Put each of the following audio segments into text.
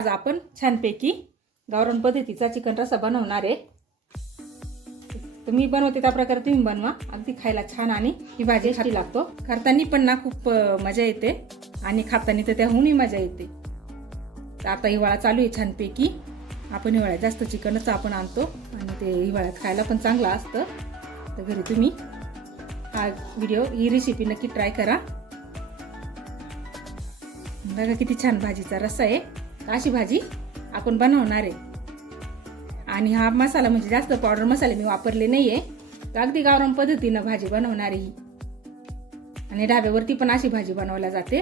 आज आपण छानपैकी गावरान पद्धतीचा चिकन रस्सा बनवणार आहे. तुम्ही बनवते त्या प्रकारे तुम्ही बनवा. अगदी खायला छान आणि ही भाजी खाती लागतो. करताना पण ना खूप मजा येते आणि खाताना तर त्याहूनही मजा येते. तर आता हिवाळा चालू आहे छानपैकी. आपण हिवाळ्यात जास्त चिकनच आपण आणतो आणि ते हिवाळ्यात खायला पण चांगलं असतं. तर घरी तुम्ही हा व्हिडिओ ही रेसिपी नक्की ट्राय करा. बघा किती छान भाजीचा रस्सा आहे. अशी भाजी आपण बनवणार आहे. आणि हा मसाला म्हणजे जास्त पावडर मसाले मी वापरले नाहीये. तर अगदी गावरान पद्धतीनं भाजी बनवणार आहे. आणि ढाब्यावरती पण अशी भाजी बनवल्या जाते.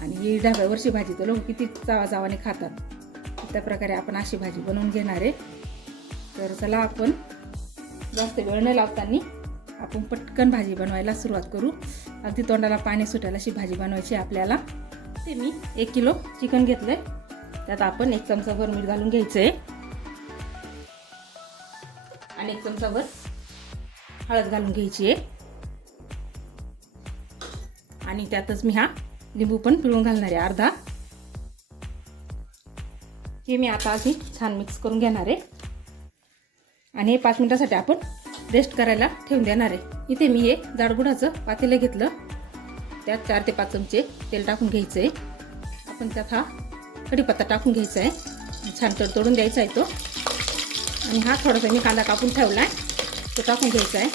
आणि ही ढाब्यावरची भाजी तर लोक किती चावाचावाने खातात. त्या प्रकारे आपण अशी भाजी बनवून घेणार आहे. तर चला आपण जास्त वेळ न लावताना आपण पटकन भाजी बनवायला सुरुवात करू. अगदी तोंडाला पाणी सुटायला अशी भाजी बनवायची आपल्याला. ते मी 1 किलो चिकन घेतलंय. त्यात आपण 1 चमचाभर मीठ घालून घ्यायचंय आणि 1 चमचाभर हळद घालून घ्यायची आहे. आणि त्यातच मी हा लिंबू पण पिळून घालणार आहे अर्धा. हे मी आता अशी छान मिक्स करून घेणार आहे. आणि हे 5 मिनिटासाठी आपण रेस्ट करायला ठेवून देणार आहे. इथे मी हे जाडबुडाचं पातेलं घेतलं. त्यात 4 ते 5 चमचे तेल टाकून घ्यायचं आहे. आपण त्यात हा कढीपत्ता टाकून घ्यायचा आहे. छान तडतडून द्यायचा आहे तो. आणि हा थोडासा मी कांदा कापून ठेवला आहे तो टाकून घ्यायचा आहे.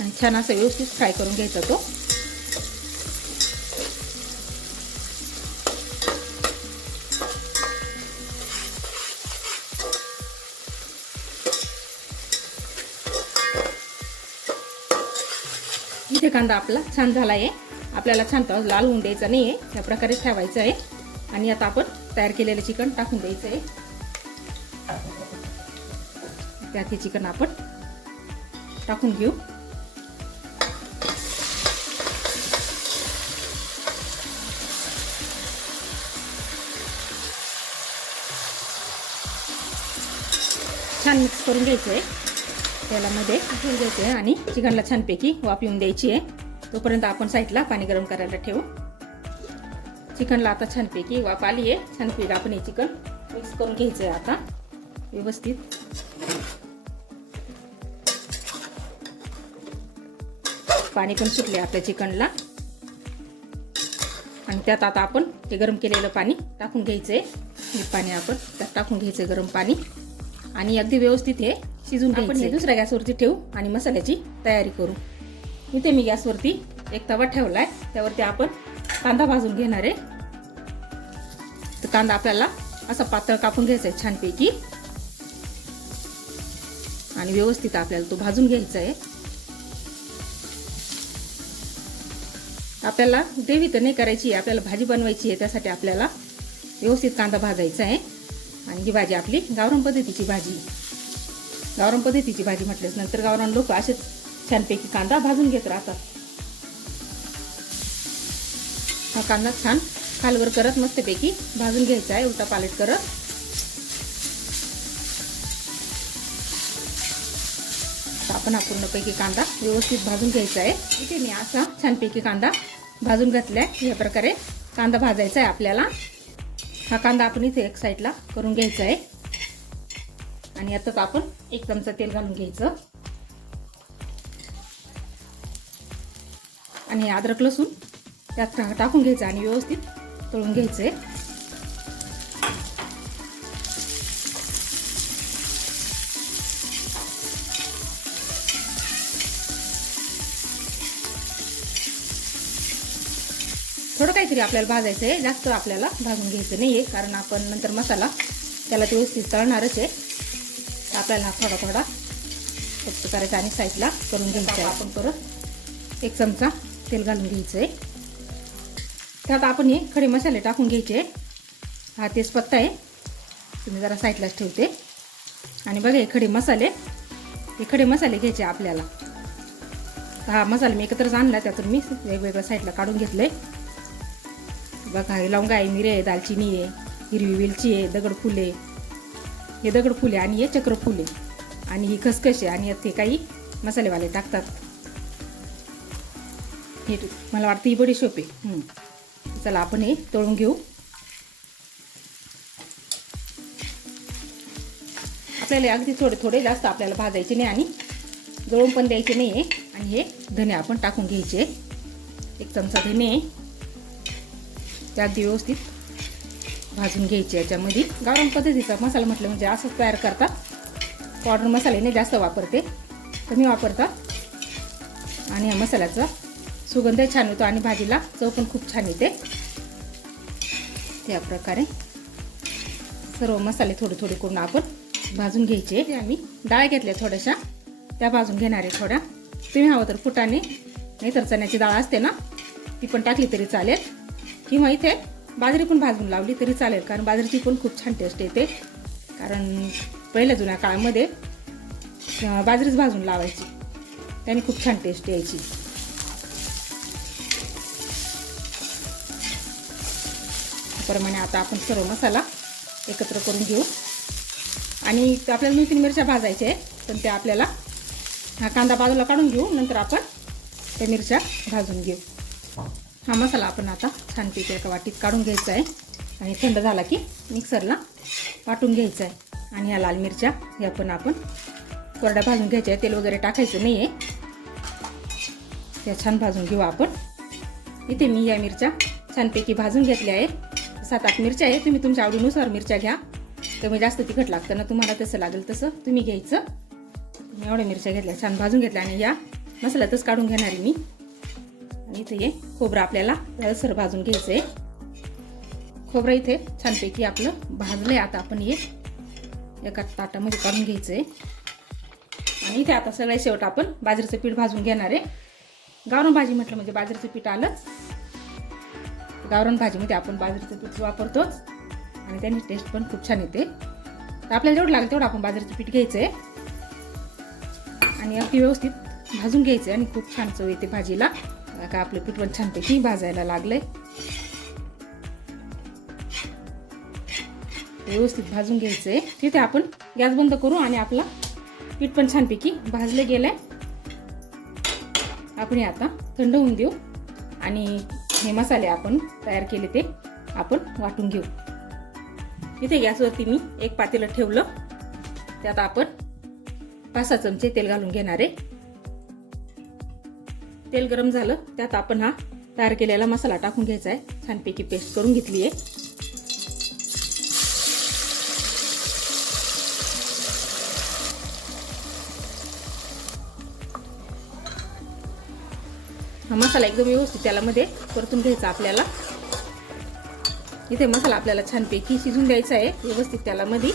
आणि छान असं व्यवस्थित फ्राय करून घ्यायचा तो. इथे कांदा आपला छान झाला आहे. आपल्याला छान तर लाल होऊन द्यायचा नाही आहे. त्या प्रकारे ठेवायचं आहे. आणि आता आपण तयार केलेलं चिकन टाकून द्यायचं आहे. त्यात हे चिकन आपण टाकून घेऊ. छान मिक्स करून घ्यायचं आहे. तेलामध्ये ठेवून द्यायचं आहे आणि चिकनला छानपैकी वाफ येऊन द्यायची आहे. तोपर्यंत आपण साईडला पाणी गरम करायला ठेवू. चिकनला आता छानपैकी वाफ आली आहे. छानपैकी आपण हे चिकन मिक्स करून घ्यायचं आहे आता व्यवस्थित. पाणी पण सुटले आपल्या चिकनला. आणि त्यात आता आपण हे गरम केलेलं पाणी टाकून घ्यायचं आहे. हे पाणी आपण त्यात टाकून घ्यायचं गरम पाणी. आणि अगदी व्यवस्थित हे शिजून घ्यायचं. आपण हे दुसऱ्या गॅसवरती ठेवू आणि मसाल्याची तयारी करू. इथे मी गॅसवरती एक तवा ठेवलाय. त्यावरती आपण कांदा भाजून घेणार आहे. तर कांदा आपल्याला असा पातळ कापून घ्यायचा आहे छानपैकी. आणि व्यवस्थित आपल्याला तो भाजून घ्यायचा आहे. आपल्याला ग्रेव्ही तर नाही करायची आहे, आपल्याला भाजी बनवायची आहे. त्यासाठी आपल्याला व्यवस्थित कांदा भाजायचा आहे. आणि ही भाजी आपली गावरान पद्धतीची भाजी. गावरान पद्धतीची भाजी म्हटल्यास नंतर गावरान लोक असेच छानपैकी कांदा भाजून घेत राहतात. हा कांदा छान खालवर करत मस्तपैकी भाजून घ्यायचा आहे उलटा पालट करत. आपण हा पूर्णपैकी कांदा व्यवस्थित भाजून घ्यायचा आहे. इथे मी असा छानपैकी कांदा भाजून घेतलाय. या प्रकारे कांदा भाजायचा आहे आपल्याला. हा कांदा आपण इथे एक साईडला करून घ्यायचा आहे. आणि यातच आपण 1 चमचा तेल घालून घ्यायचं. आणि अद्रक लसूण त्यात टाकून घ्यायचं आणि व्यवस्थित तळून घ्यायचंय. थोडं काहीतरी आपल्याला भाजायचं आहे. जास्त आपल्याला भाजून घ्यायचं नाहीये कारण आपण नंतर मसाला त्याला व्यवस्थित तळणारच आहे. आपल्याला थोडा थोडा फक्त करायचा आणि साईडला करून घ्यायचं आहे. आपण परत 1 चमचा तेल घालून घ्यायचं आहे. त्यात आपण हे खडे मसाले टाकून घ्यायचे. हा तेजपत्ता आहे, तुम्ही जरा साईडलाच ठेवते. आणि बघा हे खडे मसाले घ्यायचे आपल्याला. हा मसाला मी एकत्रच आणला. त्यातून मी वेगवेगळ्या साईडला काढून घेतले. बघा हे लवंगा आहे, मिरे आहे, दालचिनी आहे, हिरवी वेलची आहे, दगडफूल आहे. हे दगडफूल आहे आणि हे चक्रफूल आहे. आणि ही खसखस आहे. आणि यात हे काही मसालेवाले टाकतात. हे मला वाटतं ही बडीशोप आहे. चला आपण हे तळून घेऊ. आपल्याला अगदी थोडे थोडे, जास्त आपल्याला भाजायचे नाही आणि जळून पण द्यायचे नाही आहे. आणि हे धने आपण टाकून घ्यायचे. 1 चमचा धने ते अगदी व्यवस्थित भाजून घ्यायचे. याच्यामध्ये गावरान पद्धतीचा मसाला म्हटलं म्हणजे असंच तयार करतात. पावडर मसाले नाही जास्त वापरते, कमी वापरतात. आणि या मसाल्याचा सुगंध छान येतो आणि भाजीला चव पण खूप छान येते. त्या प्रकारे सर्व मसाले थोडे थोडे करून आपण भाजून घ्यायचे. आम्ही डाळ घेतल्या थोड्याशा, त्या भाजून घेणार आहे थोड्या. तुम्ही हवं तर फुटाणे नाहीतर चण्याची डाळ असते ना, ती पण टाकली तरी चालेल. किंवा इथे बाजरी पण भाजून लावली तरी चालेल, कारण बाजरीची पण खूप छान टेस्ट येते. कारण पहिल्या जुन्या काळामध्ये बाजरीच भाजून लावायची, त्याने खूप छान टेस्ट यायची. त्याप्रमाणे आता आपण सर्व मसाला एकत्र करून घेऊ. आणि आपल्याला 2-3 मिरच्या भाजायच्या आहे, पण त्या आपल्याला हा कांदा बाजूला काढून घेऊ. नंतर आपण त्या मिरच्या भाजून घेऊ. हा मसाला आपण आता छानपैकी एका वाटीत काढून घ्यायचा आहे आणि थंड झाला की मिक्सरला वाटून घ्यायचा आहे. आणि ह्या लाल मिरच्या ह्या पण आपण कोरड्या भाजून घ्यायच्या आहे, तेल वगैरे टाकायचं नाही आहे. त्या छान भाजून घेऊ आपण. इथे मी या मिरच्या छानपैकी भाजून घेतल्या आहे. 7-8 मिरच्या आहे. तुम्ही तुमच्या आवडीनुसार मिरच्या घ्या. कमी जास्त तिखट लागतं ना तुम्हाला, तसं लागेल तसं तुम्ही घ्यायचं. मी एवढ्या मिरच्या घेतल्या, छान भाजून घेतल्या आणि या मसाल्यातच काढून घेणार आहे मी. आणि इथे हे खोबरं आपल्याला जरासं भाजून घ्यायचं आहे. खोबरं इथे छानपैकी आपलं भाजलं आहे. आता आपण हे एका ताटामध्ये काढून घ्यायचं आहे. आणि इथे आता सगळ्यात शेवट आपण बाजरीचं पीठ भाजून घेणार आहे. गावरान भाजी म्हटलं म्हणजे बाजरीचं पीठ आलंच. गावरान भाजीमध्ये आपण बाजरीचं पीठ वापरतोच आणि त्याने टेस्ट पण खूप छान येते. तर आपल्याला जेवढं लागेल तेवढं आपण बाजरीचं पीठ घ्यायचं आहे आणि अगदी व्यवस्थित भाजून घ्यायचं आहे. आणि खूप छान चव येते भाजीला. का आपलं पीठ पण छानपैकी भाजायला लागलंय. व्यवस्थित भाजून घ्यायचं आहे. तिथे आपण गॅस बंद करू आणि आपला पीठ पण छानपैकी भाजले गेलंय. आपण हे आता थंड होऊन देऊ आणि हे मसाले आपण तयार केले ते आपण वाटून घेऊ. इथे गॅसवरती मी एक पातेलं ठेवलं. त्यात आपण 5-6 चमचे तेल घालून घेणार आहे. तेल गरम झालं, त्यात आपण हा तयार केलेला मसाला टाकून घ्यायचा आहे. छानपैकी पेस्ट करून घेतली आहे. हा मसाला एकदम व्यवस्थित त्यामध्ये परतून घ्यायचा आपल्याला. इथे मसाला आपल्याला छानपैकी शिजून द्यायचा आहे व्यवस्थित त्यामध्ये.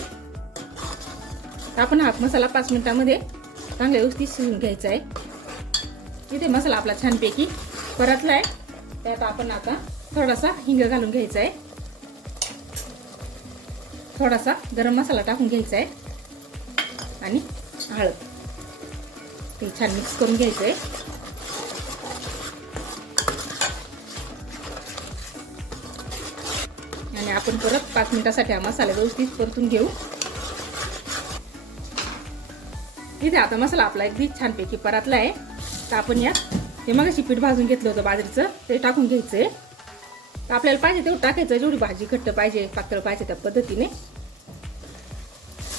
आपण हा मसाला 5 मिनिटांमध्ये चांगला व्यवस्थित शिजून घ्यायचा आहे. इथे मसाला आपला छानपैकी परतला आहे. त्यात आपण आता थोडासा हिंग घालून घ्यायचा आहे. थोडासा गरम मसाला टाकून घ्यायचा आहे आणि हळद. ते छान मिक्स करून घ्यायचं आहे. आणि आपण परत 5 मिनिटांसाठी हा मसाला व्यवस्थित परतून घेऊ. इथे आता मसाला आपला अगदी छानपैकी परतला आहे. तर आपण यात हे मगाशी पीठ भाजून घेतलं होतं बाजरीचं, ते टाकून घ्यायचं आहे. तर आपल्याला पाहिजे तेवढं टाकायचं, जेवढी भाजी घट्ट पाहिजे पातळ पाहिजे त्या पद्धतीने.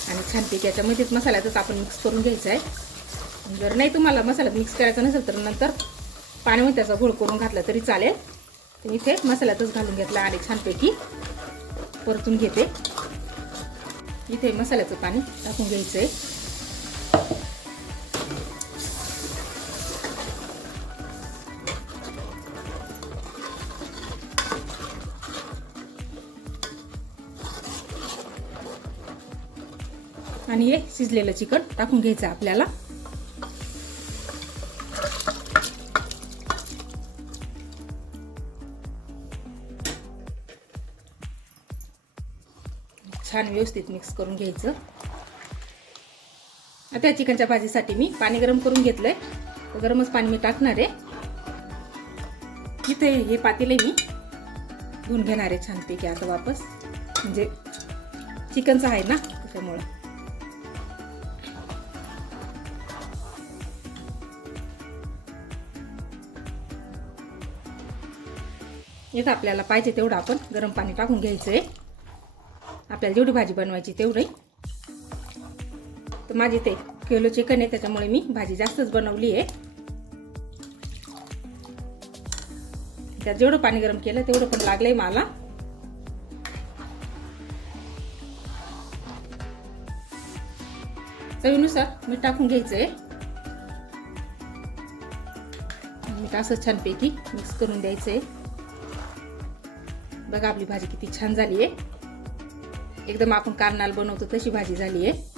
आणि छानपैकी याच्यामध्येच मसाल्यातच आपण मिक्स करून घ्यायचं आहे. जर नाही तुम्हाला मसाल्यात मिक्स करायचा नसेल तर नंतर पाण्यामध्ये त्याचा घोळ करून घातला तरी चालेल. तर इथे मसाल्यातच घालून घेतला आणि छानपैकी परतून घेते. इथे मसाल्याचं पाणी टाकून घ्यायचं आहे. आणि हे शिजलेलं चिकन टाकून घ्यायचं आपल्याला. छान व्यवस्थित मिक्स करून घ्यायचं. आता चिकनच्या भाजीसाठी मी पाणी गरम करून घेतलंय. गरमच पाणी मी टाकणार आहे. इथे हे पातेले मी धुवून घेणार आहे छानपैकी आता वापस, म्हणजे चिकनचं आहे ना त्याच्यामुळे. इथं आपल्याला पाहिजे तेवढं आपण गरम पाणी टाकून घ्यायचं आहे. आपल्याला जेवढी भाजी बनवायची तेवढी. तर माझी ते किलो चिकन आहे त्याच्यामुळे मी भाजी जास्तच बनवली आहे. त्यात जेवढं पाणी गरम केलं तेवढं पण लागलंय मला. चवीनुसार मीठ टाकून घ्यायचंय. मीठ असं छानपैकी मिक्स करून द्यायचंय. बघा आपली भाजी किती छान झाली आहे. एकदम आपण कारनाल बनवतो तशी भाजी झाली आहे.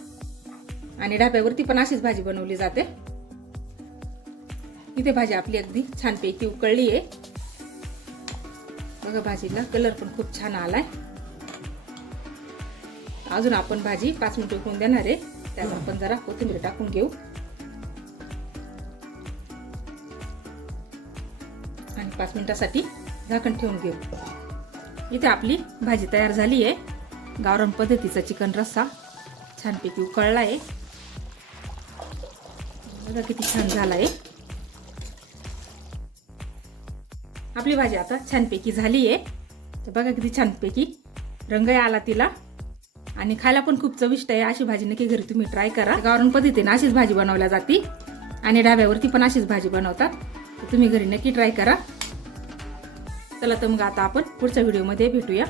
आणि ढाब्यावरती पण अशीच भाजी बनवली जाते. इथे भाजी आपली अगदी छानपैकी उकळली आहे. बघा भाजीला कलर पण खूप छान आलाय. अजून आपण भाजी 5 मिनिटं उकळून देणार आहे. त्यात आपण जरा कोथिंबीर टाकून घेऊ आणि 5 मिनिटासाठी झाकण ठेवून घेऊ. इथे आपली भाजी तयार झाली आहे. गावरान पद्धतीचा चिकन रस्सा छानपैकी उकळला आहे. बघा किती छान झाला आहे. आपली भाजी आता छानपैकी झाली आहे. तर बघा किती छानपैकी रंग आला तिला आणि खायला पण खूप चविष्ट आहे. अशी भाजी नक्की घरी तुम्ही ट्राय करा. गावरान पद्धतीने अशीच भाजी बनवल्या जाते आणि ढाब्यावरती पण अशीच भाजी बनवतात. तर तुम्ही घरी नक्की ट्राय करा. चला तर मग आता आपण पुढच्या व्हिडिओमध्ये भेटूया.